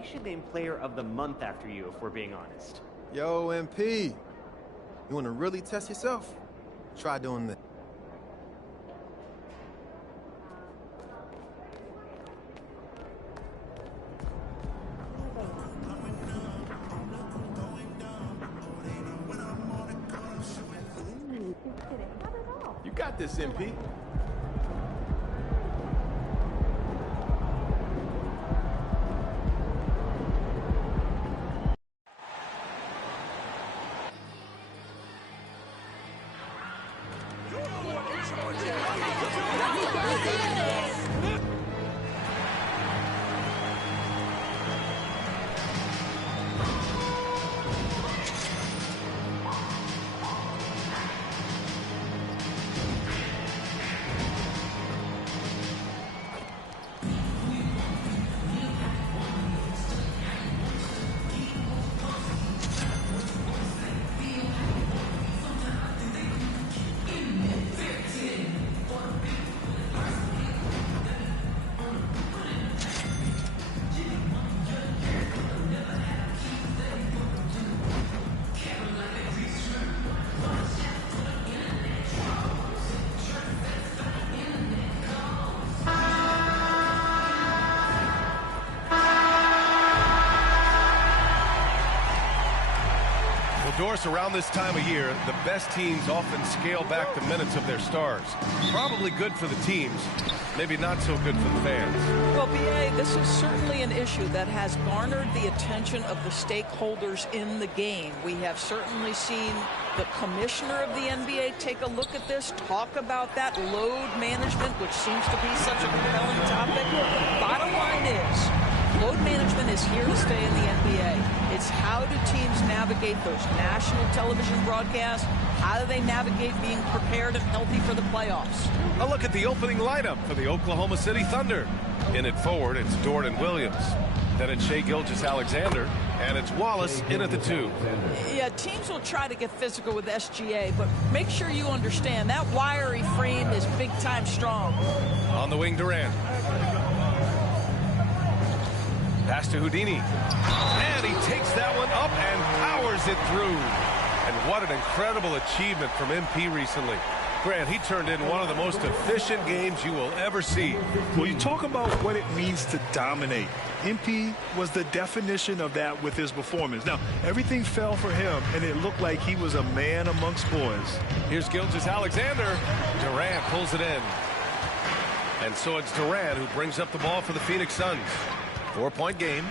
he should name Player of the Month after you, if we're being honest. Yo, MP, you want to really test yourself? Try doing this. You got this, MP. Doris, around this time of year, the best teams often scale back the minutes of their stars. Probably good for the teams, maybe not so good for the fans. Well, B.A., this is certainly an issue that has garnered the attention of the stakeholders in the game. We have certainly seen the commissioner of the NBA take a look at this, talk about that load management, which seems to be such a compelling topic. Bottom line is, load management is here to stay in the NBA. It's how do teams navigate those national television broadcasts? How do they navigate being prepared and healthy for the playoffs? A look at the opening lineup for the Oklahoma City Thunder. In at forward, it's Dorian Williams. Then it's Shai Gilgeous-Alexander, and it's Wallace in at the 2. Yeah, teams will try to get physical with SGA, but make sure you understand that wiry frame is big-time strong. On the wing, Durant. Pass to Houdini. And he takes that one up and powers it through. And what an incredible achievement from MP recently. Grant, he turned in one of the most efficient games you will ever see. Well, you talk about what it means to dominate. MP was the definition of that with his performance. Now, everything fell for him, and it looked like he was a man amongst boys. Here's Gilgeous-Alexander. Durant pulls it in. And so it's Durant who brings up the ball for the Phoenix Suns. 4-point game.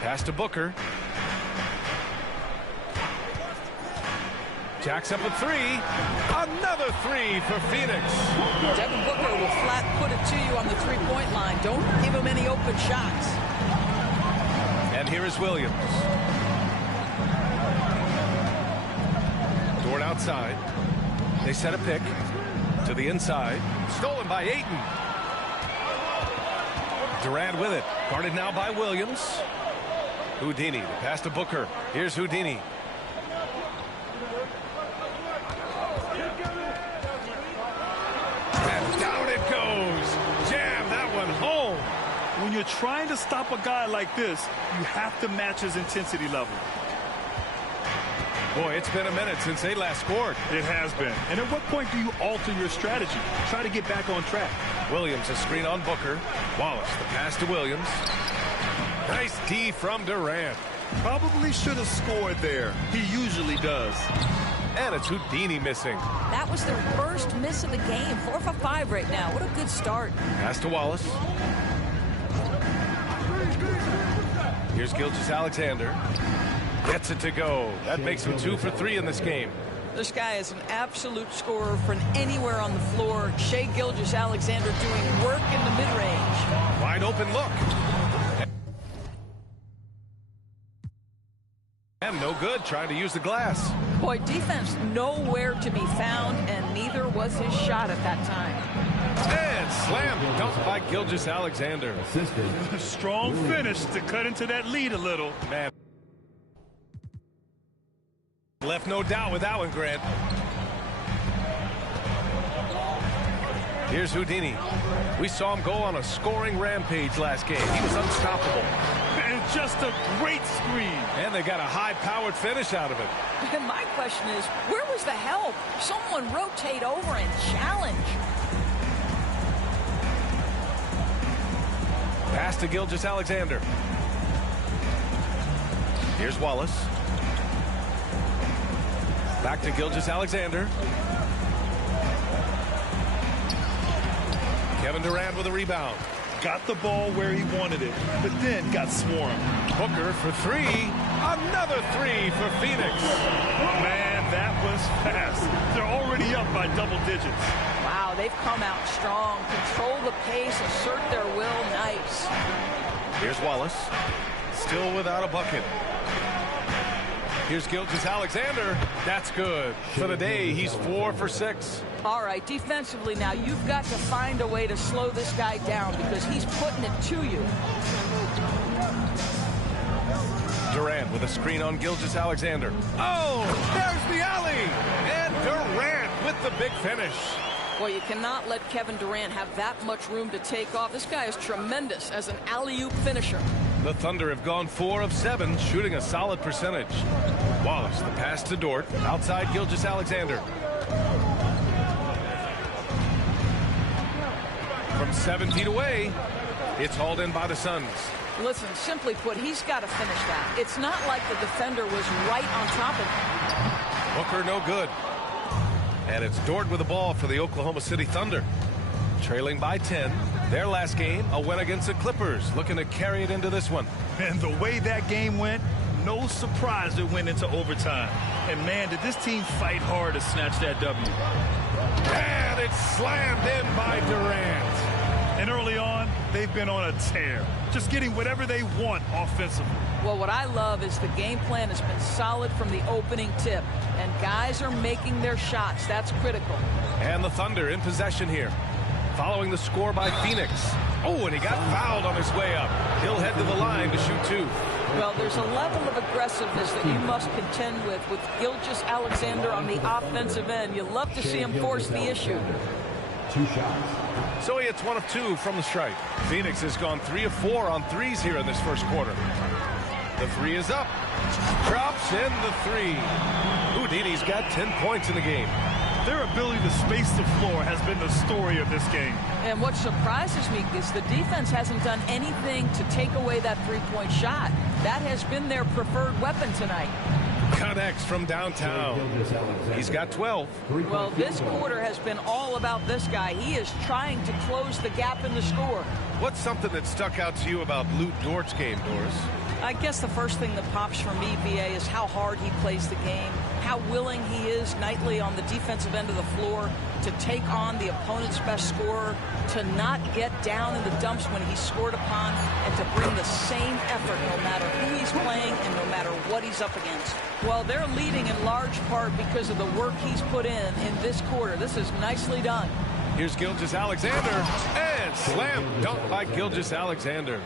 Pass to Booker. Jacks up a 3. Another 3 for Phoenix. Devin Booker will flat put it to you on the three-point line. Don't give him any open shots. And here is Williams. Dort outside. They set a pick to the inside. Stolen by Ayton. Durant with it. Guarded now by Williams. Houdini. The pass to Booker. Here's Houdini. And down it goes. Jam that one home. When you're trying to stop a guy like this, you have to match his intensity level. Boy, it's been a minute since they last scored. It has been. And at what point do you alter your strategy? Try to get back on track. Williams, a screen on Booker. Wallace, the pass to Williams. Nice D from Durant. Probably should have scored there. He usually does. And it's Houdini missing. That was their first miss of the game. 4 for 5 right now. What a good start. Pass to Wallace. Here's Gilgeous-Alexander. Gets it to go. That makes him 2 for 3 in this game. This guy is an absolute scorer from anywhere on the floor. Shai Gilgeous-Alexander doing work in the mid-range. Wide open look. And no good, trying to use the glass. Boy, defense nowhere to be found, and neither was his shot at that time. And slam dunked by Gilgeous-Alexander. Strong finish to cut into that lead a little. Man. Left no doubt with that one, Grant. Here's Houdini. We saw him go on a scoring rampage last game. He was unstoppable. And Just a great screen. And they got a high-powered finish out of it. And my question is, where was the help? Someone rotate over and challenge. Pass to Gilgeous-Alexander. Here's Wallace. Back to Gilgeous-Alexander. Kevin Durant with a rebound. Got the ball where he wanted it, but then got swarmed. Booker for three. Another three for Phoenix. Man, that was fast. They're already up by double digits. Wow, they've come out strong. Control the pace, assert their will. Nice. Here's Wallace. Still without a bucket. Here's Gilgeous-Alexander. That's good. For the day, he's 4 for 6. All right, defensively now, you've got to find a way to slow this guy down because he's putting it to you. Durant with a screen on Gilgeous-Alexander. Oh, there's the alley. And Durant with the big finish. Well, you cannot let Kevin Durant have that much room to take off. This guy is tremendous as an alley-oop finisher. The Thunder have gone 4 of 7, shooting a solid percentage. Wallace, the pass to Dort, outside Gilgeous-Alexander. From 7 feet away, it's hauled in by the Suns. Listen, simply put, he's got to finish that. It's not like the defender was right on top of him. Booker no good. And it's Dort with the ball for the Oklahoma City Thunder. Trailing by 10. Their last game, a win against the Clippers, looking to carry it into this one. And the way that game went, no surprise it went into overtime. And man, did this team fight hard to snatch that W. And it's slammed in by Durant. And early on, they've been on a tear, just getting whatever they want offensively. Well, what I love is the game plan has been solid from the opening tip, and guys are making their shots. That's critical. And the Thunder in possession here, following the score by Phoenix. Oh, and he got fouled on his way up. He'll head to the line to shoot 2. Well, there's a level of aggressiveness that you must contend with Gilgeous-Alexander on the offensive end. You love to see him force the issue. 2 shots. So he hits 1 of 2 from the stripe. Phoenix has gone 3 of 4 on threes here in this first quarter. The 3 is up. Drops in the 3. Houdini's got 10 points in the game. Their ability to space the floor has been the story of this game. And what surprises me is the defense hasn't done anything to take away that three-point shot. That has been their preferred weapon tonight. Connects from downtown. He's got 12. Well, this quarter has been all about this guy. He is trying to close the gap in the score. What's something that stuck out to you about Lou Dort's game, Doris? I guess the first thing that pops for me, BA, is how hard he plays the game, how willing he is nightly on the defensive end of the floor to take on the opponent's best scorer, to not get down in the dumps when he's scored upon, and to bring the same effort no matter who he's playing and no matter what he's up against. Well, they're leading in large part because of the work he's put in this quarter. This is nicely done. Here's Gilgeous-Alexander, and slam dunk by Gilgeous-Alexander.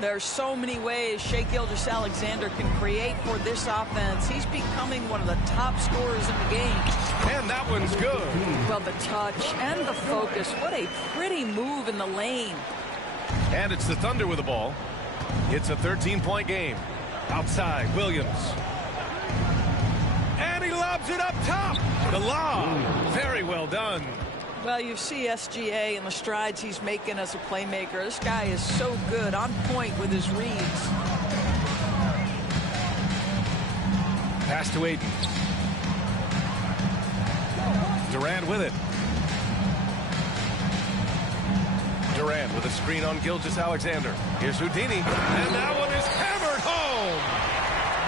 There's so many ways Shai Gilgeous-Alexander can create for this offense. He's becoming one of the top scorers in the game. And that one's good. Well, the touch and the focus. What a pretty move in the lane. And it's the Thunder with the ball. It's a 13-point game. Outside, Williams. And he lobs it up top. The lob. Very well done. Well, you see SGA and the strides he's making as a playmaker. This guy is so good, on point with his reads. Pass to Ayton. Durant with it. Durant with a screen on Gilgeous-Alexander. Here's Houdini, and that one is hammered home.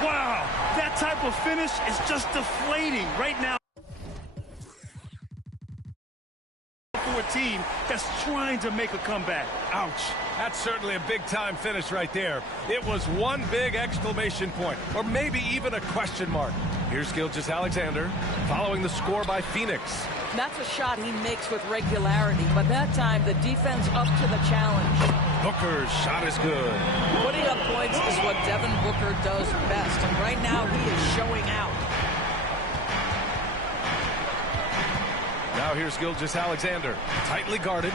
Wow, that type of finish is just deflating right now. For a team that's trying to make a comeback. Ouch. That's certainly a big-time finish right there. It was one big exclamation point, or maybe even a question mark. Here's Gilgeous-Alexander, following the score by Phoenix. That's a shot he makes with regularity, but that time the defense up to the challenge. Booker's shot is good. Putting up points is what Devin Booker does best, and right now he is showing out. Now here's Gilgeous-Alexander, tightly guarded.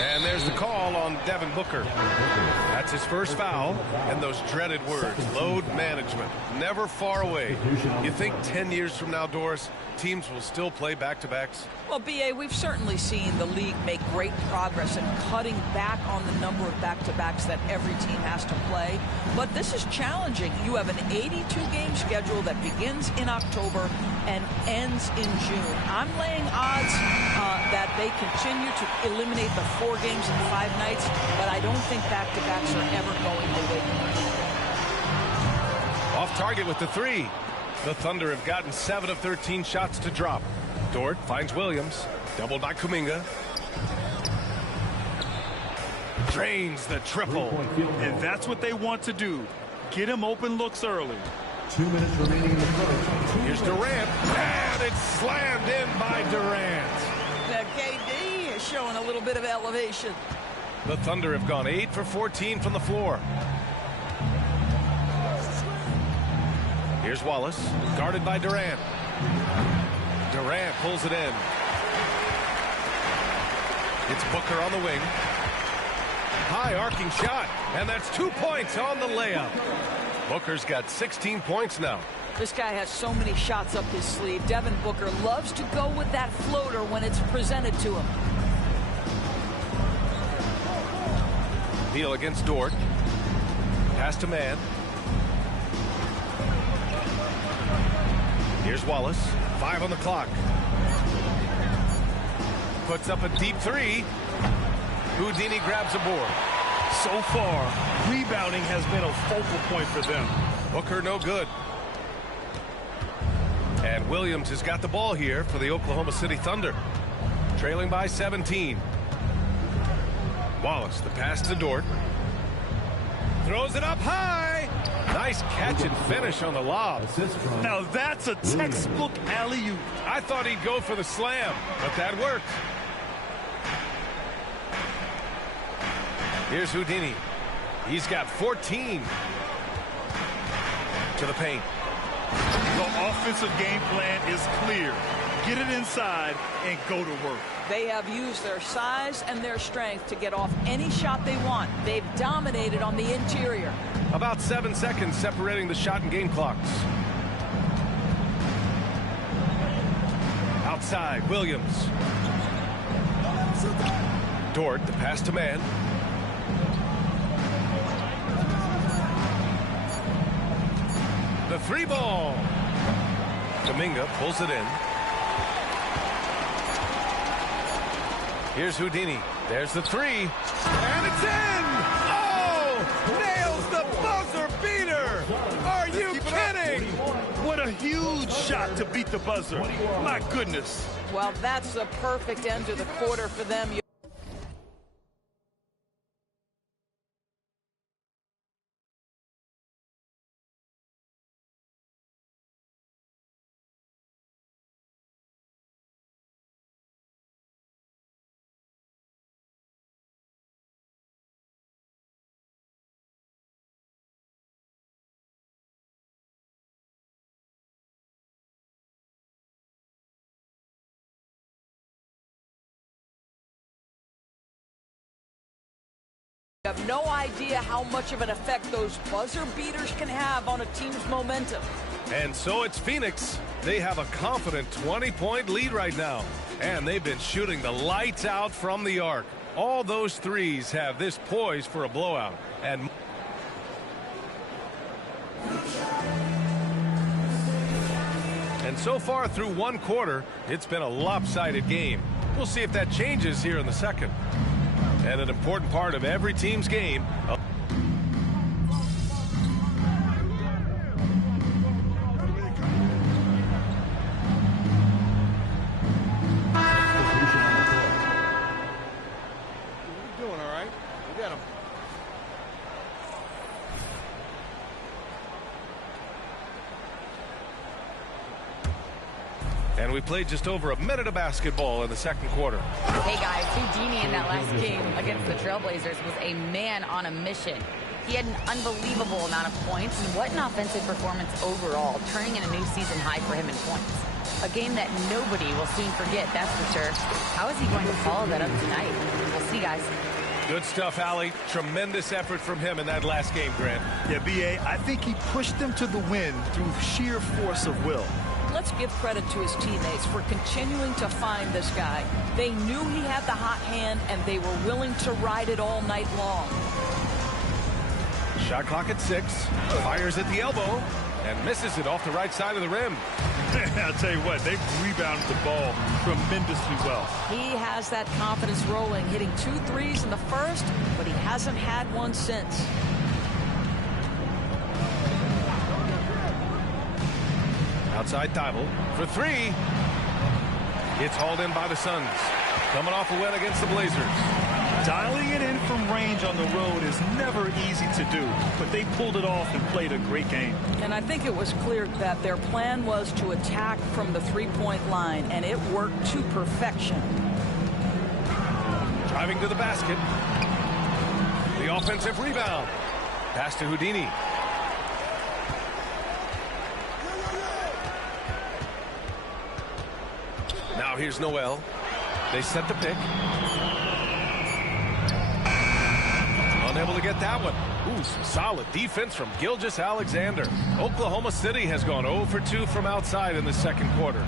And And there's the call on Devin Booker. That's his first foul, and those dreaded words, load management, never far away. You think 10 years from now, Doris, teams will still play back-to-backs? Well, B.A., we've certainly seen the league make great progress in cutting back on the number of back-to-backs that every team has to play. But this is challenging. You have an 82-game schedule that begins in October and ends in June. I'm laying odds that they continue to eliminate the 4 games in 5 nights, but I don't think back-to-backs are ever going away. Off target with the 3. The Thunder have gotten 7 of 13 shots to drop. Dort finds Williams. Doubled by Kuminga. Drains the triple. And that's what they want to do. Get him open looks early. 2 minutes remaining in the first. Here's Durant. And it's slammed in by Durant. Now, KD is showing a little bit of elevation. The Thunder have gone 8 for 14 from the floor. Here's Wallace, guarded by Durant. Durant pulls it in. It's Booker on the wing. High arcing shot, and that's 2 points on the layup. Booker's got 16 points now. This guy has so many shots up his sleeve. Devin Booker loves to go with that floater when it's presented to him. Beal against Dort. Pass to Mann. Here's Wallace. 5 on the clock. Puts up a deep 3. Houdini grabs a board. So far, rebounding has been a focal point for them. Booker no good. And Williams has got the ball here for the Oklahoma City Thunder. Trailing by 17. Wallace, the pass to Dort. Throws it up high. Nice catch and finish on the lob. Now that's a textbook alley-oop. I thought he'd go for the slam, but that worked. Here's Houdini. He's got 14. To the paint. The offensive game plan is clear. Get it inside and go to work. They have used their size and their strength to get off any shot they want. They've dominated on the interior. About 7 seconds separating the shot and game clocks. Outside, Williams. Dort, the pass to Mann. The 3 ball. Kuminga pulls it in. Here's Houdini. There's the 3. And it's in! Oh! Nails the buzzer beater! Are you kidding? What a huge shot to beat the buzzer. My goodness. Well, that's the perfect end to the quarter for them. You have no idea how much of an effect those buzzer beaters can have on a team's momentum. And so it's Phoenix. They have a confident 20-point lead right now. And they've been shooting the lights out from the arc. All those threes have this poised for a blowout. And so far through 1 quarter, it's been a lopsided game. We'll see if that changes here in the second. And an important part of every team's game. We're doing all right. We got him. And we played just over a minute of basketball in the second quarter. Hey guys, Houdini in that last game against the Trailblazers was a man on a mission. He had an unbelievable amount of points, and what an offensive performance overall, turning in a new season high for him in points. A game that nobody will soon forget, that's for sure. How is he going to follow that up tonight? We'll see, guys. Good stuff, Allie. Tremendous effort from him in that last game, Grant. Yeah, B.A., I think he pushed them to the win through sheer force of will. Let's give credit to his teammates for continuing to find this guy. They knew he had the hot hand, and they were willing to ride it all night long. Shot clock at 6. Fires at the elbow and misses it off the right side of the rim. I'll tell you what, they've rebounded the ball tremendously well. He has that confidence rolling, hitting 2 threes in the first, but he hasn't had one since. Outside Thibault for 3. It's hauled in by the Suns. Coming off a win against the Blazers. Dialing it in from range on the road is never easy to do, but they pulled it off and played a great game. And I think it was clear that their plan was to attack from the three-point line, and it worked to perfection. Driving to the basket. The offensive rebound. Pass to Houdini. Now here's Noel. They set the pick. Unable to get that one. Ooh, some solid defense from Gilgeous-Alexander. Oklahoma City has gone 0 for 2 from outside in the second quarter.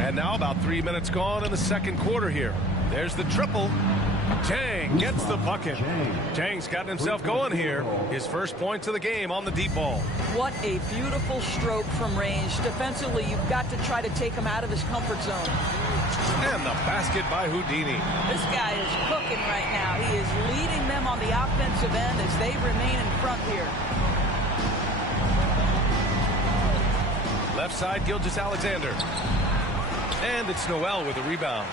And now about 3 minutes gone in the second quarter here. There's the triple. Chang gets the bucket. Chang's gotten himself going here. His first points of the game on the deep ball. What a beautiful stroke from range. Defensively, you've got to try to take him out of his comfort zone. And the basket by Houdini. This guy is cooking right now. He is leading them on the offensive end as they remain in front here. Left side, Gilgeous-Alexander. And it's Noel with a rebound.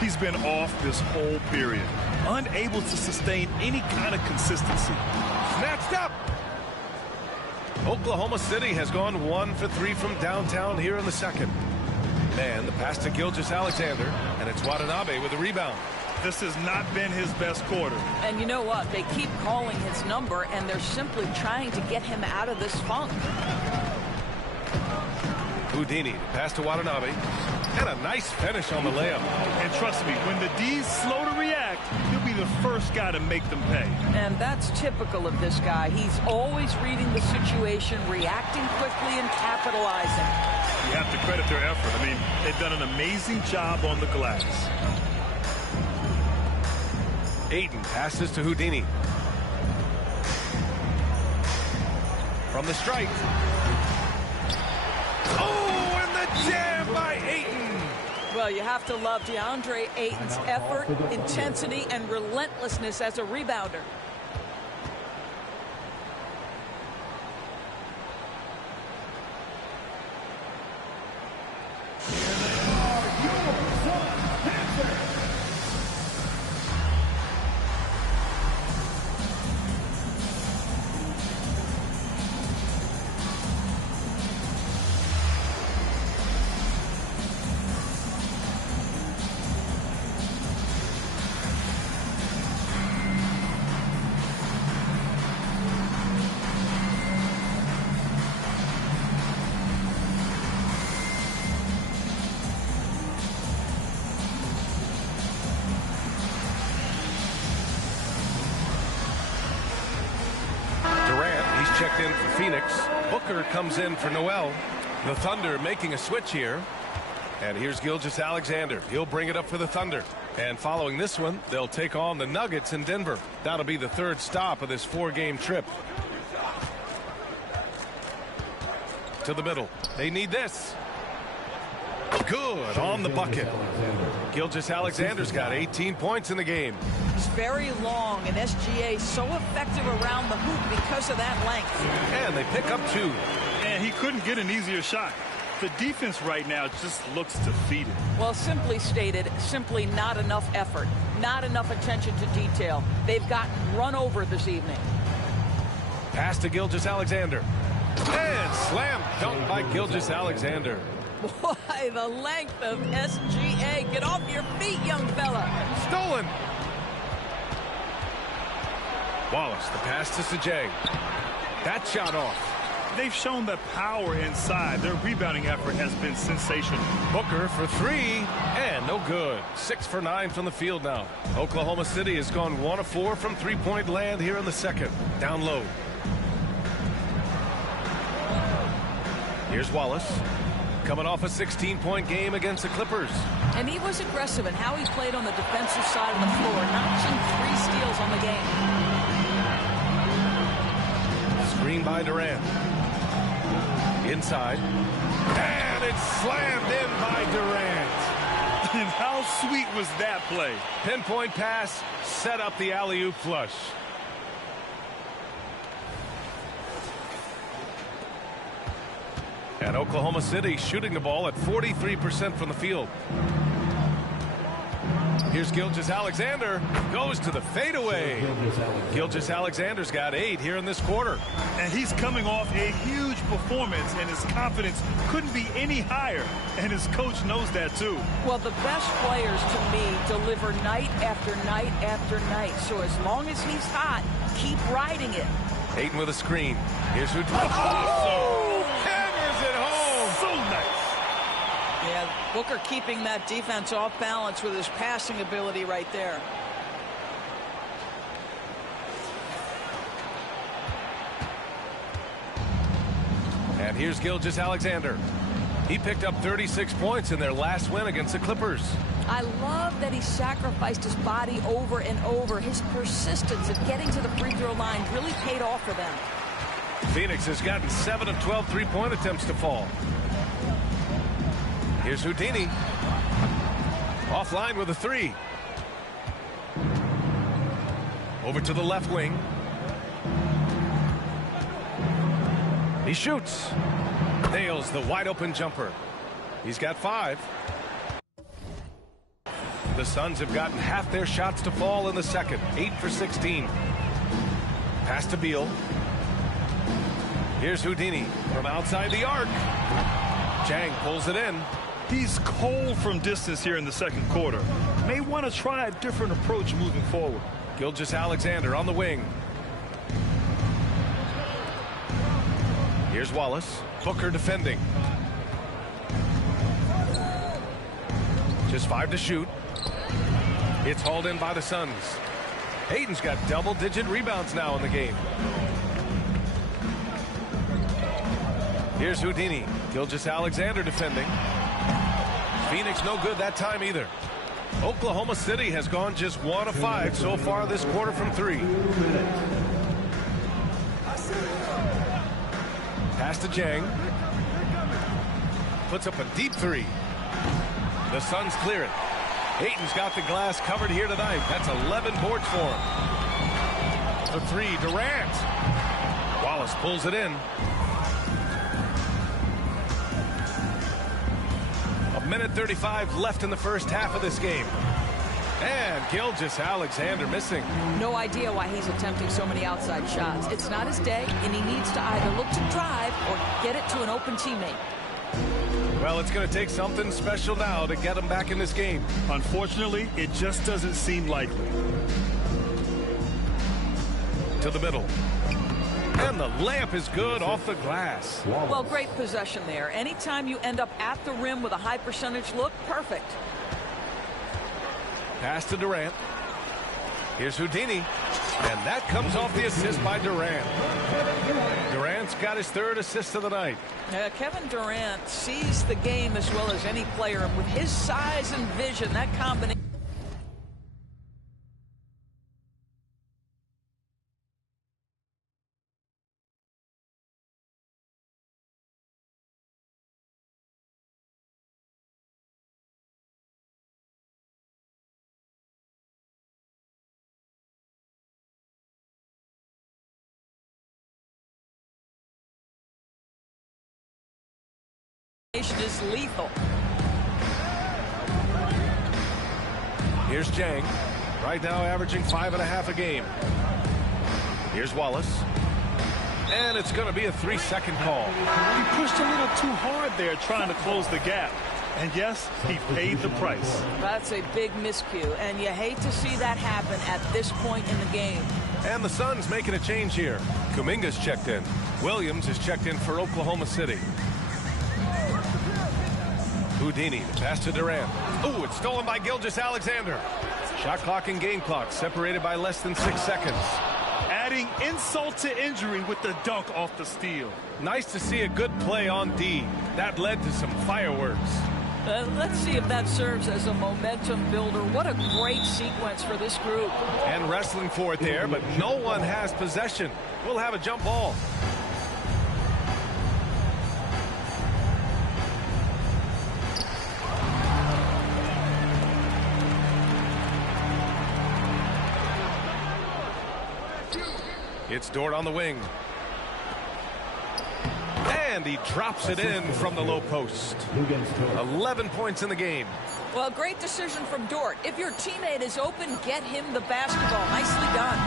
He's been off this whole period, unable to sustain any kind of consistency. Snatched up. Oklahoma City has gone 1 for 3 from downtown here in the second. And the pass to Gilgeous-Alexander, and it's Watanabe with a rebound. This has not been his best quarter. And you know what? They keep calling his number, and they're simply trying to get him out of this funk. Houdini, pass to Watanabe, and a nice finish on the layup. And trust me, when the D's slow to react, he'll be the first guy to make them pay. And that's typical of this guy. He's always reading the situation, reacting quickly, and capitalizing. You have to credit their effort. I mean, they've done an amazing job on the glass. Ayton passes to Houdini. From the strike. Oh, and the jam by Ayton. Well, you have to love DeAndre Ayton's effort, intensity, and relentlessness as a rebounder. Checked in for Phoenix. Booker comes in for Noel. The Thunder making a switch here. And here's Gilgeous-Alexander. He'll bring it up for the Thunder. And following this one, they'll take on the Nuggets in Denver. That'll be the third stop of this 4-game trip. To the middle. They need this. Good on the bucket. Gilgeous-Alexander's got 18 points in the game. He's very long, and SGA so effective around the hoop because of that length. And they pick up 2. And he couldn't get an easier shot. The defense right now just looks defeated. Well, simply stated, simply not enough effort, not enough attention to detail. They've gotten run over this evening. Pass to Gilgeous-Alexander. And slam dunk by Gilgeous-Alexander. Boy, the length of SGA. Get off your feet, young fella. Stolen. Wallace, the pass to Sajay. That shot off. they've shown the power inside. Their rebounding effort has been sensational. Booker for three, and no good. 6 for 9 from the field now. Oklahoma City has gone 1 of 4 from three-point land here in the second. Down low. Here's Wallace. Coming off a 16-point game against the Clippers. And he was aggressive in how he played on the defensive side of the floor, notching 3 steals on the game. Screen by Durant. Inside. And it's slammed in by Durant. And how sweet was that play? Pinpoint pass, set up the alley-oop flush. And Oklahoma City shooting the ball at 43% from the field. Here's Gilgeous-Alexander. Goes to the fadeaway. Gilgeous-Alexander's got 8 here in this quarter. And he's coming off a huge performance, and his confidence couldn't be any higher. And his coach knows that, too. Well, the best players, to me, deliver night after night after night. So as long as he's hot, keep riding it. Ayton with a screen. Here's who. Oh! Hammers it home. So nice. Yeah, Booker keeping that defense off balance with his passing ability right there. And here's Gilgeous-Alexander. He picked up 36 points in their last win against the Clippers. I love that he sacrificed his body over and over. His persistence at getting to the free throw line really paid off for them. Phoenix has gotten 7 of 12 three-point attempts to fall. Here's Houdini. Offline with a 3. Over to the left wing. He shoots. Nails the wide open jumper. He's got 5. The Suns have gotten half their shots to fall in the second. 8 for 16. Pass to Beal. Here's Houdini from outside the arc. Chang pulls it in. He's cold from distance here in the second quarter. May want to try a different approach moving forward. Gilgeous-Alexander on the wing. Here's Wallace. Booker defending. Just 5 to shoot. It's hauled in by the Suns. Ayton's got double-digit rebounds now in the game. Here's Houdini. Gilgeous-Alexander defending. Phoenix no good that time either. Oklahoma City has gone just 1 of 5 so far this quarter from 3. Pass to Chang. Puts up a deep 3. The Suns clear it. Ayton's got the glass covered here tonight. That's 11 boards for him. The 3, Durant. Wallace pulls it in. Minute 35 left in the first half of this game. And Gilgeous-Alexander missing. No idea why he's attempting so many outside shots. It's not his day, and he needs to either look to drive or get it to an open teammate. Well, it's going to take something special now to get him back in this game. Unfortunately, it just doesn't seem likely. To the middle. And the layup is good off the glass. Well, great possession there. Anytime you end up at the rim with a high percentage look, perfect. Pass to Durant. Here's Houdini. And that comes off the assist by Durant. Durant's got his 3rd assist of the night. Kevin Durant sees the game as well as any player. And with his size and vision, that combination. Is lethal. Here's Chang. Right now averaging 5.5 a game. Here's Wallace. And it's going to be a 3-second call. He pushed a little too hard there trying to close the gap. And yes, he paid the price. That's a big miscue, and you hate to see that happen at this point in the game. And the Suns making a change here. Kuminga's checked in. Williams is checked in for Oklahoma City. Houdini, pass to Durant. Ooh, it's stolen by Gilgeous-Alexander. Shot clock and game clock separated by less than 6 seconds. Adding insult to injury with the dunk off the steal. Nice to see a good play on D. That led to some fireworks. Let's see if that serves as a momentum builder. What a great sequence for this group. And wrestling for it there, but no one has possession. We'll have a jump ball. It's Dort on the wing. And he drops it in from the low post. 11 points in the game. Well, great decision from Dort. If your teammate is open, get him the basketball. Nicely done.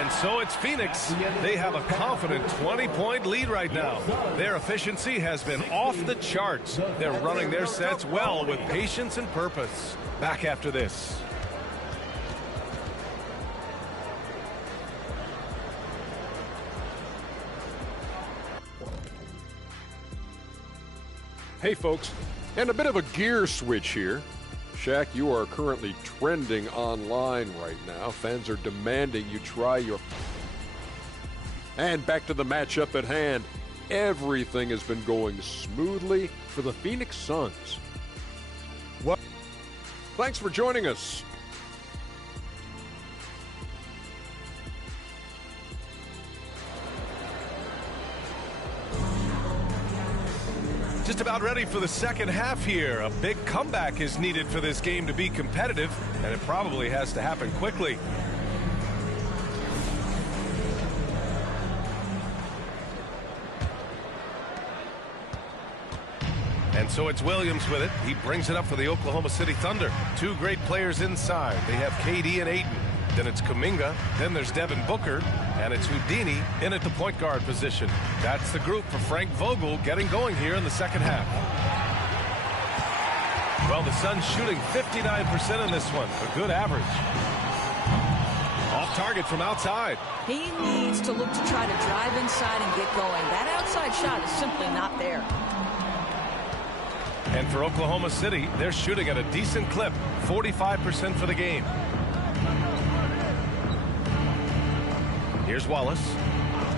And so it's Phoenix. They have a confident 20-point lead right now. Their efficiency has been off the charts. They're running their sets well with patience and purpose. Back after this. Hey folks, and a bit of a gear switch here. Shaq, you are currently trending online right now. Fans are demanding you try your... And back to the matchup at hand. Everything has been going smoothly for the Phoenix Suns. What? Thanks for joining us. Just about ready for the second half here. A big comeback is needed for this game to be competitive, and it probably has to happen quickly. And so it's Williams with it. He brings it up for the Oklahoma City Thunder. Two great players inside. They have KD and Ayton. Then it's Kuminga. Then there's Devin Booker. And it's Houdini in at the point guard position. That's the group for Frank Vogel getting going here in the second half. Well, the Suns shooting 59% in this one. A good average. Off target from outside. He needs to look to try to drive inside and get going. That outside shot is simply not there. And for Oklahoma City, they're shooting at a decent clip. 45% for the game. Here's Wallace.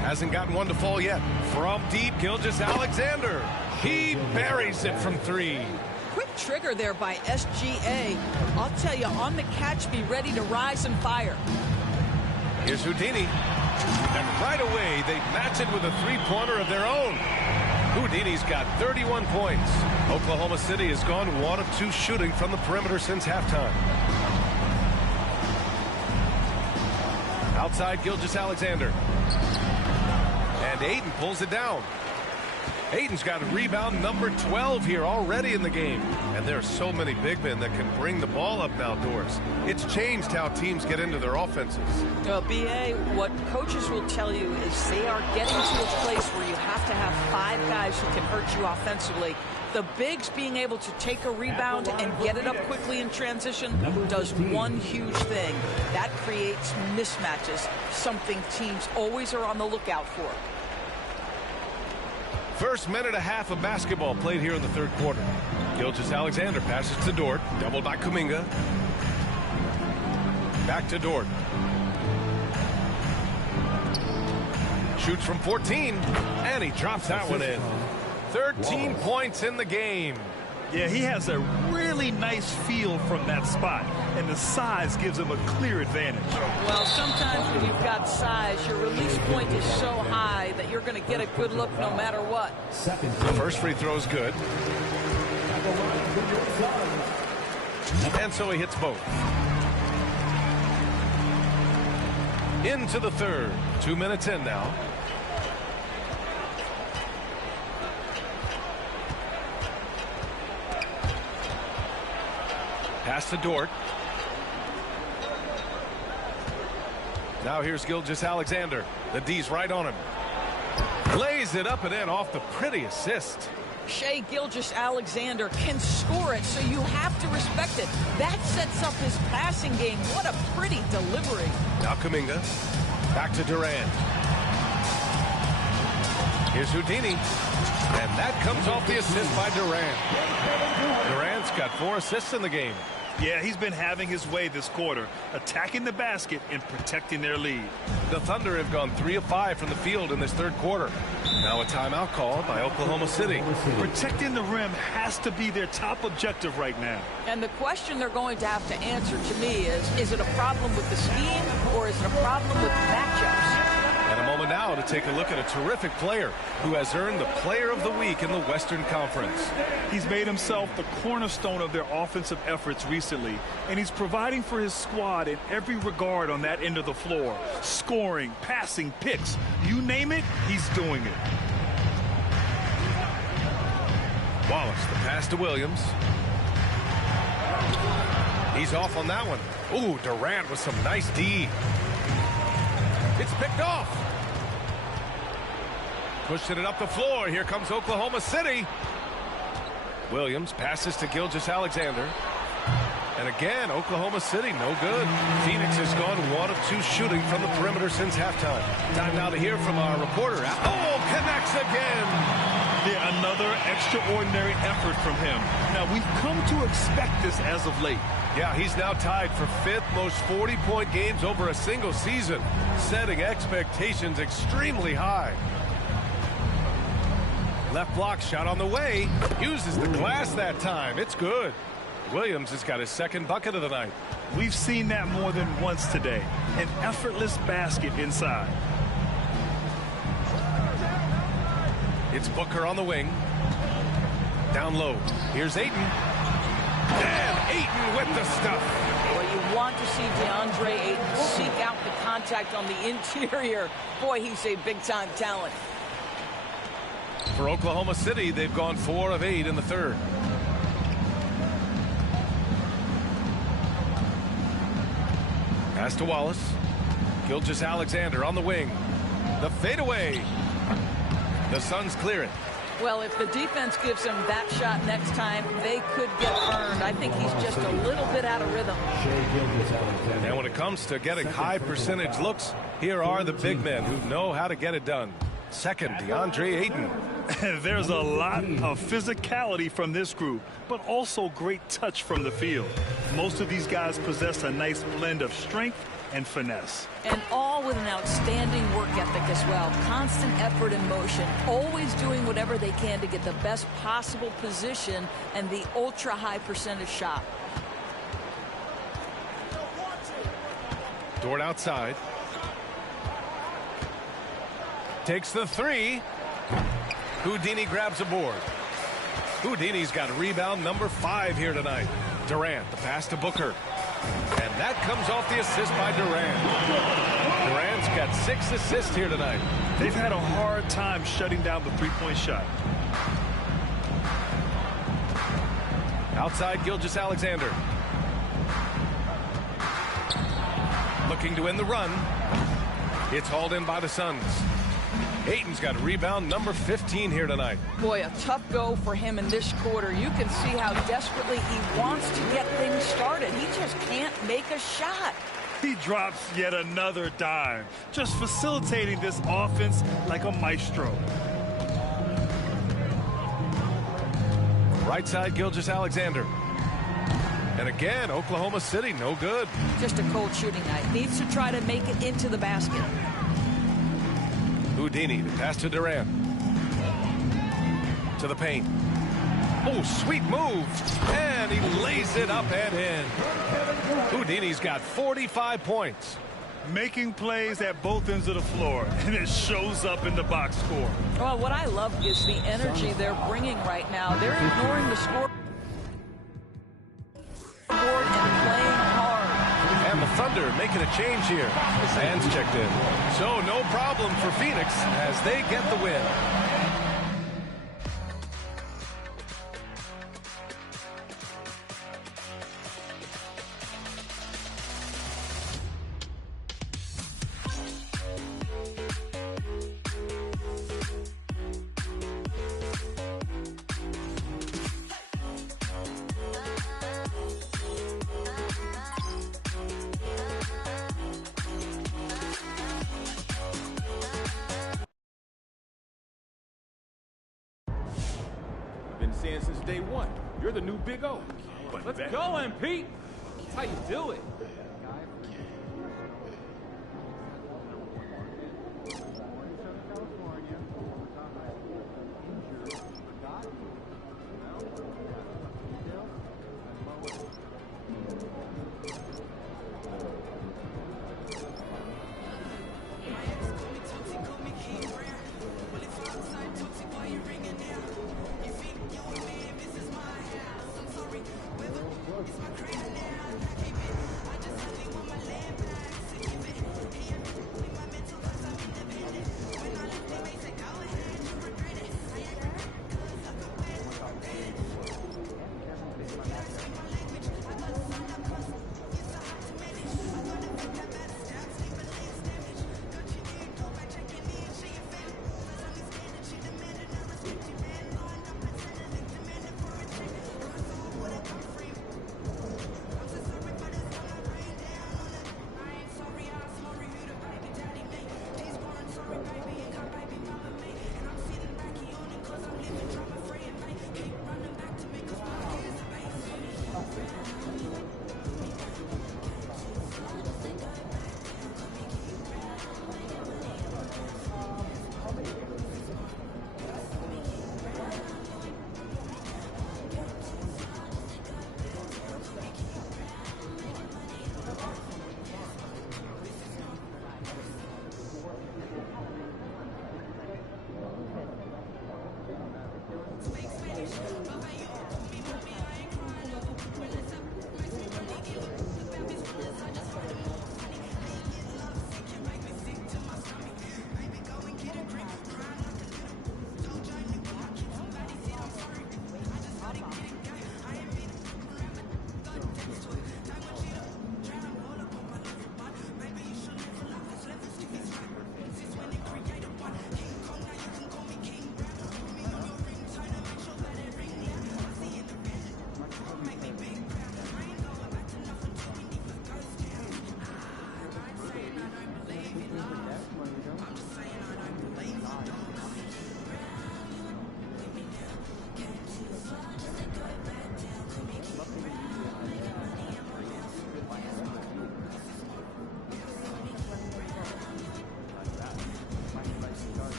Hasn't gotten one to fall yet. From deep, Gilgeous-Alexander. He buries it from three. Quick trigger there by SGA. I'll tell you, on the catch, be ready to rise and fire. Here's Houdini. And right away, they match it with a three-pointer of their own. Houdini's got 31 points. Oklahoma City has gone 1 of 2 shooting from the perimeter since halftime. Outside Gilgeous-Alexander. And Ayton pulls it down. Ayton's got rebound number 12 here already in the game. And there are so many big men that can bring the ball up outdoors. It's changed how teams get into their offenses. BA, what coaches will tell you is they are getting to a place where you have to have 5 guys who can hurt you offensively. The bigs being able to take a rebound and get it up quickly in transition does one huge thing. That creates mismatches, something teams always are on the lookout for. First minute and a half of basketball played here in the third quarter. Gilgeous-Alexander passes to Dort, doubled by Kuminga. Back to Dort. Shoots from 14, and he drops that one in. 13 points in the game. Yeah, he has a really nice feel from that spot, and the size gives him a clear advantage. Well, sometimes when you've got size, your release point is so high that you're going to get a good look no matter what. The first free throw is good. And so he hits both. Into the third. 2 minutes in now. Pass to Dort. Now here's Gilgeous-Alexander. The D's right on him. Lays it up and in off the pretty assist. Shai Gilgeous-Alexander can score it, so you have to respect it. That sets up his passing game. What a pretty delivery. Now Kuminga. Back to Durant. Here's Houdini. And that comes off the assist by Durant. Durant's got 4 assists in the game. Yeah, he's been having his way this quarter, attacking the basket and protecting their lead. The Thunder have gone 3 of 5 from the field in this third quarter. Now a timeout called by Oklahoma City. Protecting the rim has to be their top objective right now. And the question they're going to have to answer to me is it a problem with the scheme or is it a problem with matchups? And a moment now to take a look at a terrific player who has earned the Player of the Week in the Western Conference. He's made himself the cornerstone of their offensive efforts recently, and he's providing for his squad in every regard on that end of the floor. Scoring, passing, picks, you name it, he's doing it. Wallace, the pass to Williams. He's off on that one. Ooh, Durant with some nice D. It's picked off. Pushing it up the floor. Here comes Oklahoma City. Williams passes to Gilgeous-Alexander. And again, Oklahoma City, no good. Phoenix has gone 1 of 2 shooting from the perimeter since halftime. Time now to hear from our reporter. Oh, connects again. Yeah, another extraordinary effort from him. Now, we've come to expect this as of late. Yeah, he's now tied for 5th most 40-point games over a single season, setting expectations extremely high. Left block shot on the way. Uses the glass that time. It's good. Williams has got his 2nd bucket of the night. We've seen that more than once today. An effortless basket inside. It's Booker on the wing. Down low. Here's Ayton. And Ayton with the stuff. Well, you want to see DeAndre Ayton seek out the contact on the interior. Boy, he's a big-time talent. For Oklahoma City, they've gone 4 of 8 in the third. Pass to Wallace. Gilgeous-Alexander on the wing. The fadeaway. The Suns clear it. Well, if the defense gives him that shot next time, they could get burned. I think he's just a little bit out of rhythm. And when it comes to getting high percentage looks, here are the big men who know how to get it done. Second, DeAndre Ayton. There's a lot of physicality from this group, but also great touch from the field. Most of these guys possess a nice blend of strength and finesse. And all with an outstanding work ethic as well. Constant effort and motion, always doing whatever they can to get the best possible position and the ultra-high percentage shot. Dort outside. Takes the 3. Houdini grabs a board. Houdini's got rebound number 5 here tonight. Durant, the pass to Booker. And that comes off the assist by Durant. Durant's got 6 assists here tonight. They've had a hard time shutting down the three-point shot. Outside Gilgeous-Alexander. Looking to win the run. It's hauled in by the Suns. Ayton's got rebound number 15 here tonight. Boy, a tough go for him in this quarter. You can see how desperately he wants to get things started. He just can't make a shot. He drops yet another dime, just facilitating this offense like a maestro. Right side, Gilgeous-Alexander. And again, Oklahoma City, no good. Just a cold shooting night. Needs to try to make it into the basket. Houdini, the pass to Durant. To the paint. Oh, sweet move. And he lays it up and in. Houdini's got 45 points. Making plays at both ends of the floor, and it shows up in the box score. Well, what I love is the energy they're bringing right now. They're ignoring the score and playing hard. And the Thunder making a change here. Fans checked in. So no problem for Phoenix as they get the win. been saying since day one. You're the new Big O. Let's go, MP. That's how you do it.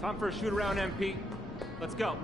Time for a shoot around, MP. Let's go.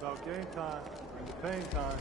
About game time and the pain time.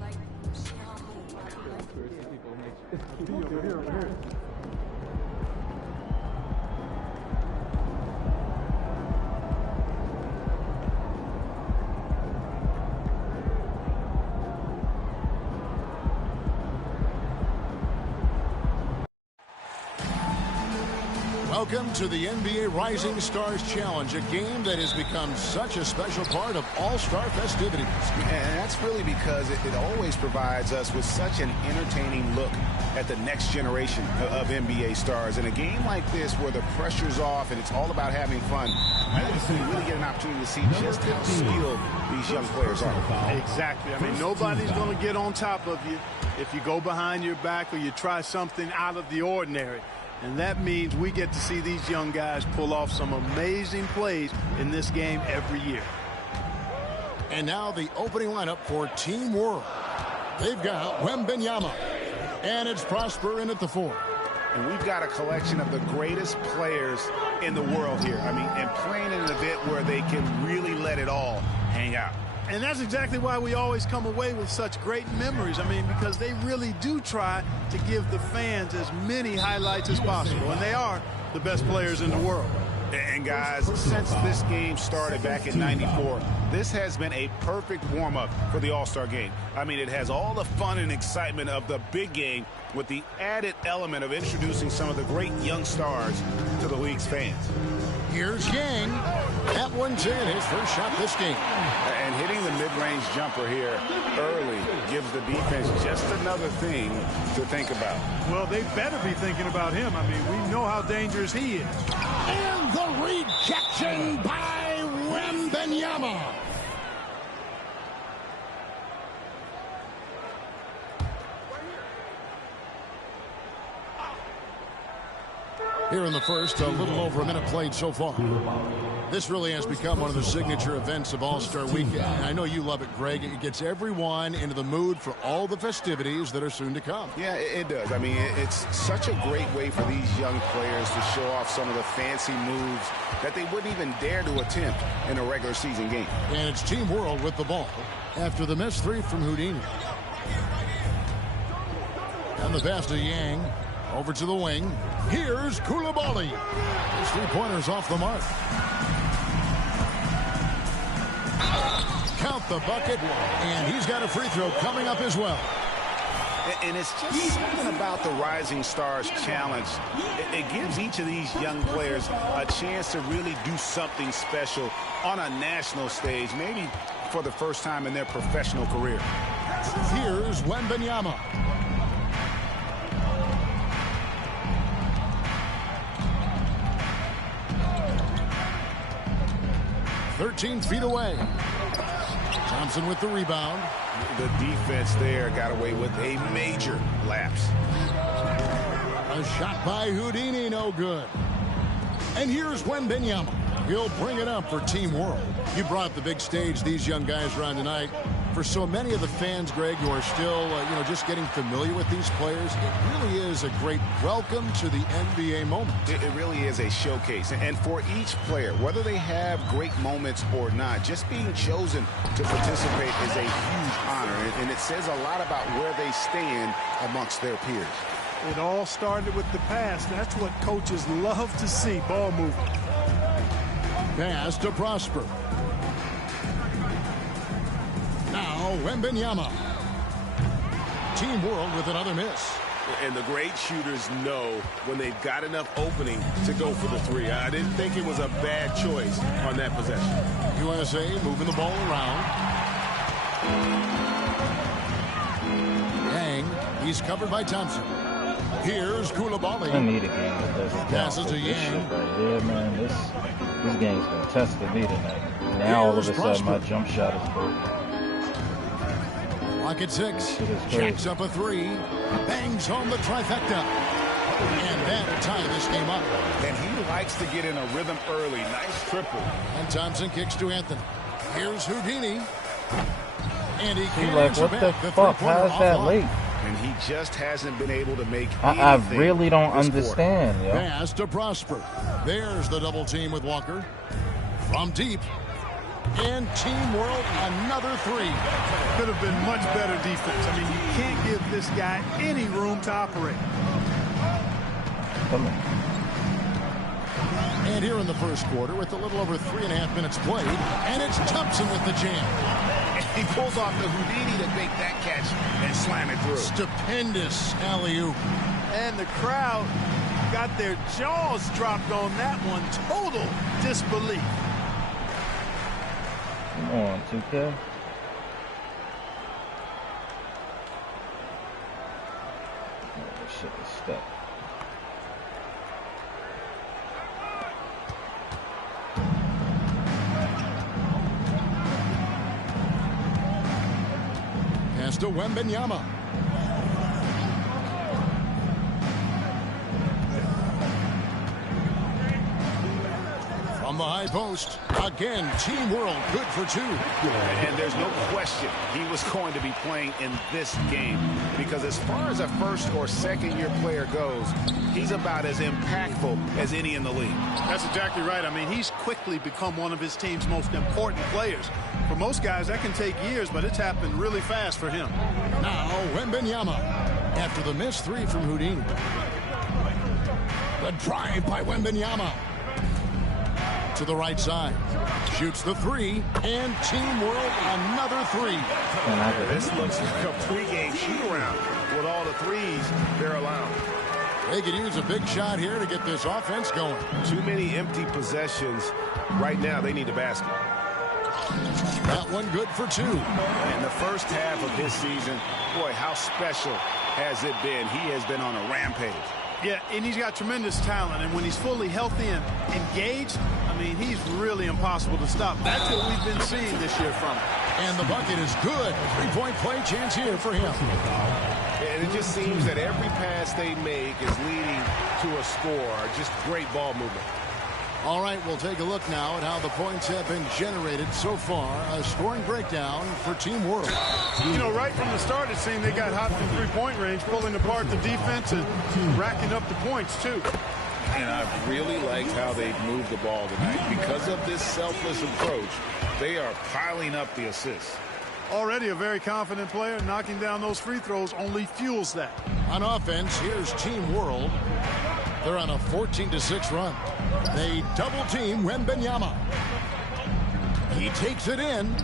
Like Welcome to the NBA Rising Stars Challenge, a game that has become such a special part of all-star festivities. And that's really because it always provides us with such an entertaining look at the next generation of NBA stars. In a game like this where the pressure's off and it's all about having fun, you really get an opportunity to see just how skilled these young players are. Exactly. I mean, nobody's going to get on top of you if you go behind your back or you try something out of the ordinary. And that means we get to see these young guys pull off some amazing plays in this game every year. And now the opening lineup for Team World. They've got Wembanyama. And it's Prosper in at the 4. And we've got a collection of the greatest players in the world here. I mean, and playing in an event where they can really let it all hang out. And that's exactly why we always come away with such great memories. I mean, because they really do try to give the fans as many highlights as possible. And they are the best players in the world. And guys, since this game started back in '94, this has been a perfect warm-up for the All-Star game. I mean, it has all the fun and excitement of the big game with the added element of introducing some of the great young stars to the league's fans. Here's Yang. That one's in, his first shot this game. And hitting the mid-range jumper here early gives the defense just another thing to think about. Well, they better be thinking about him. I mean, we know how dangerous he is. And the rejection by Wembanyama. Here in the first, a little over a minute played so far. This really has become one of the signature events of All-Star Weekend. And I know you love it, Greg. It gets everyone into the mood for all the festivities that are soon to come. Yeah, it does. I mean, it's such a great way for these young players to show off some of the fancy moves that they wouldn't even dare to attempt in a regular season game. And it's Team World with the ball after the missed 3 from Houdini. And the pass to Yang. Over to the wing. Here's Coulibaly. His 3-pointers off the mark. Count the bucket, and he's got a free throw coming up as well. And it's just something about the Rising Stars Challenge. It gives each of these young players a chance to really do something special on a national stage, maybe for the first time in their professional career. Here's Wembanyama. 13 feet away. Thompson with the rebound. The defense there got away with a major lapse. A shot by Houdini, no good. And here's Wembanyama. He'll bring it up for Team World. You brought the big stage these young guys around tonight. For so many of the fans, Greg, who are still, just getting familiar with these players, it really is a great welcome to the NBA moment. It really is a showcase. And for each player, whether they have great moments or not, just being chosen to participate is a huge honor. And it says a lot about where they stand amongst their peers. It all started with the pass. That's what coaches love to see, ball movement. Pass to Prosper. Now Wembanyama. Team World with another miss. And the great shooters know when they've got enough opening to go for the 3. I didn't think it was a bad choice on that possession. USA moving the ball around. Yang, he's covered by Thompson. Here's Coulibaly. I need a game that doesn't count. Passes to Yang. Right here, man. This game's been testing me tonight. Now all of a sudden my jump shot is broken. Clock at 6. Jacks up a 3. Bangs home the trifecta. And that'll tie this game up. And he likes to get in a rhythm early. Nice triple. And Thompson kicks to Anthony. Here's Houdini. And he can't like, what the fuck? How is that late? And he just hasn't been able to make I really don't understand. Yo. Pass to Prosper. There's the double team with Walker. From deep. And Team World, another 3. Could have been much better defense. I mean, you can't give this guy any room to operate. Come on. And here in the first quarter, with a little over 3.5 minutes played, and it's Thompson with the jam. He pulls off the Houdini to make that catch and slam it through. Stupendous alley-oop. And the crowd got their jaws dropped on that one. Total disbelief. Come on, 2K. Oh, this shit is stuck. Pass to Wembanyama. From the high post, again, Team World good for 2. And there's no question he was going to be playing in this game, because as far as a first or second year player goes, he's about as impactful as any in the league. That's exactly right. I mean, he's quickly become one of his team's most important players. For most guys, that can take years, but it's happened really fast for him. Now, Wembanyama, after the missed 3 from Houdini. The drive by Wembanyama. To the right side. Shoots the 3, and Team World another 3. This looks like a pregame shoot-around with all the threes they're allowed. They could use a big shot here to get this offense going. Too many empty possessions. Right now, they need a basket. That one good for 2. In the first half of his season, boy, how special has it been? He has been on a rampage. Yeah, and he's got tremendous talent, and when he's fully healthy and engaged, I mean, he's really impossible to stop. That's what we've been seeing this year from him. And the bucket is good. 3-point play chance here for him. And it just seems that every pass they make is leading to a score. Just great ball movement. All right, we'll take a look now at how the points have been generated so far. A scoring breakdown for Team World. You know, right from the start, it seemed they got hot from three-point range, pulling apart the defense and racking up the points, too. And I've really liked how they've moved the ball tonight. Because of this selfless approach, they are piling up the assists. Already a very confident player. Knocking down those free throws only fuels that. On offense, here's Team World. They're on a 14-6 run. They double-team Wembanyama. He takes it in.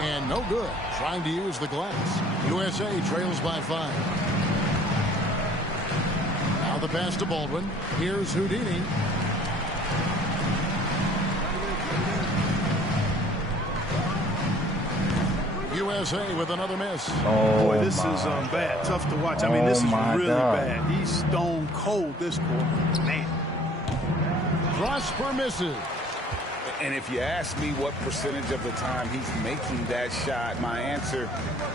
And no good. Trying to use the glass. USA trails by 5. Now the pass to Baldwin. Here's Houdini. USA with another miss. Oh, boy, this is bad. Tough to watch. I mean, this is really bad. He's stone cold this quarter. Man. Prosper misses. And if you ask me what percentage of the time he's making that shot, my answer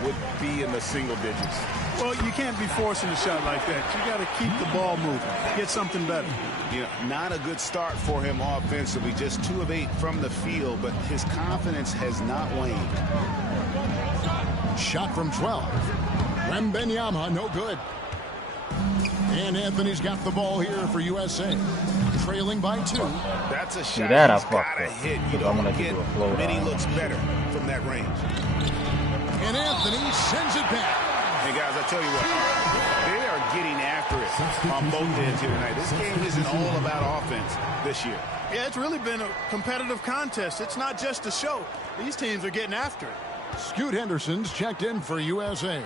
would be in the single digits. Well, you can't be forcing a shot like that. You got to keep the ball moving. Get something better. You know, not a good start for him offensively. Just 2 of 8 from the field, but his confidence has not waned. Shot from 12. Wembanyama, no good. And Anthony's got the ball here for USA. Trailing by 2. That's a shot that he's got to hit. You don't get many looks better from that range. And Anthony sends it back. Hey, guys, I tell you what, they are getting after it on both ends here tonight. This game isn't all about offense this year. Yeah, it's really been a competitive contest. It's not just a show. These teams are getting after it. Scoot Henderson's checked in for USA.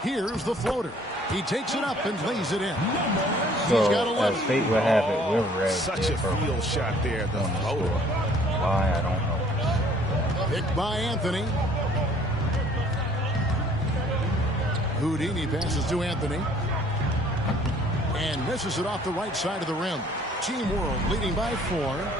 Here's the floater. He takes it up and plays it in. So, as fate would have it, we're ready. Such a field shot there, the floater. Why, I don't know. Picked by Anthony. Houdini passes to Anthony. And misses it off the right side of the rim. Team World leading by 4.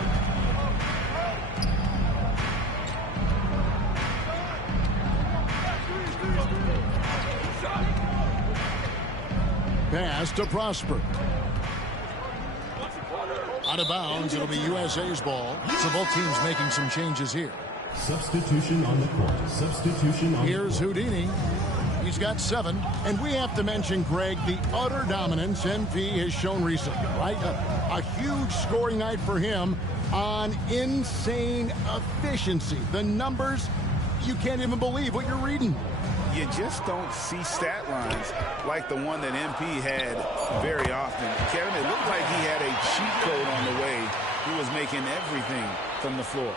Pass to Prosper. Out of bounds, it'll be USA's ball. So both teams making some changes here. Substitution on the court. Substitution on Here's Houdini. He's got 7. And we have to mention, Greg, the utter dominance MP has shown recently, right? A huge scoring night for him on insane efficiency. The numbers, you can't even believe what you're reading. You just don't see stat lines like the one that MP had very often. Kevin, it looked like he had a cheat code on the way. He was making everything from the floor.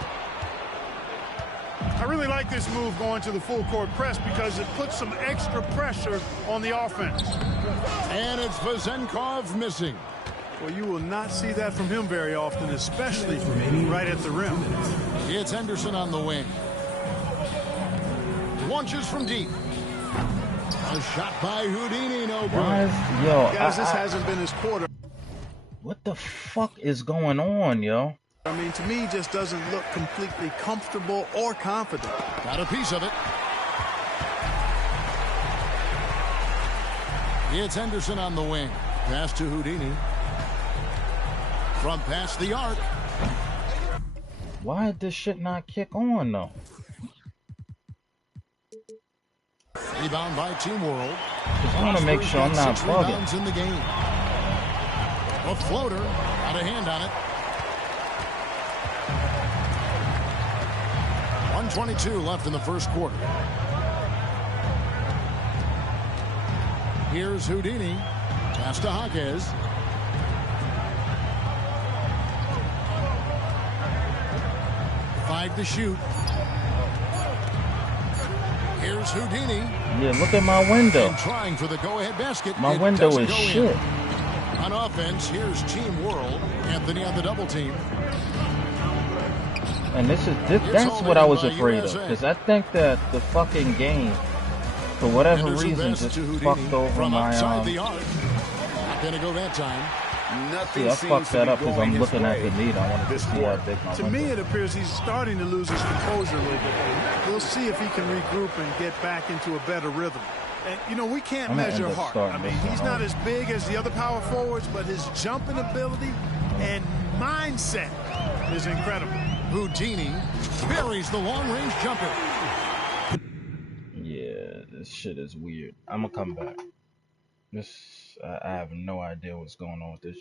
I really like this move going to the full court press because it puts some extra pressure on the offense. And it's Vezenkov missing. Well, you will not see that from him very often, especially right at the rim. It's Henderson on the wing. Launches from deep. A shot by Houdini, no good. Guys, this hasn't been his quarter. What the fuck is going on, yo? I mean, to me, just doesn't look completely comfortable or confident. Got a piece of it. It's Henderson on the wing. Pass to Houdini. From past the arc. Why did this shit not kick on, though? Rebound by Team World. I want to make sure I'm not bugging. In the game. A floater. Got a hand on it. 1:22 left in the first quarter. Here's Houdini. Pass to Jaquez. Five to shoot. Here's Houdini. Yeah, look at my window. And trying for the go-ahead basket. My window is shit. On offense, here's Team World. Anthony on the double team. And that's what I was afraid of, because I think that the fucking game, for whatever reason, just fucked over my the arc. Not gonna go that time. See, I fucked that up because I'm looking at the lead. I wanted to see how big my To me, it appears he's starting to lose his composure a little bit. We'll see if he can regroup and get back into a better rhythm. And, you know, we can't measure Hart. I mean, he's not as big as the other power forwards, but his jumping ability and mindset is incredible. Houdini buries the long-range jumper. Yeah, this shit is weird. I'm gonna come back. I have no idea what's going on with this shit.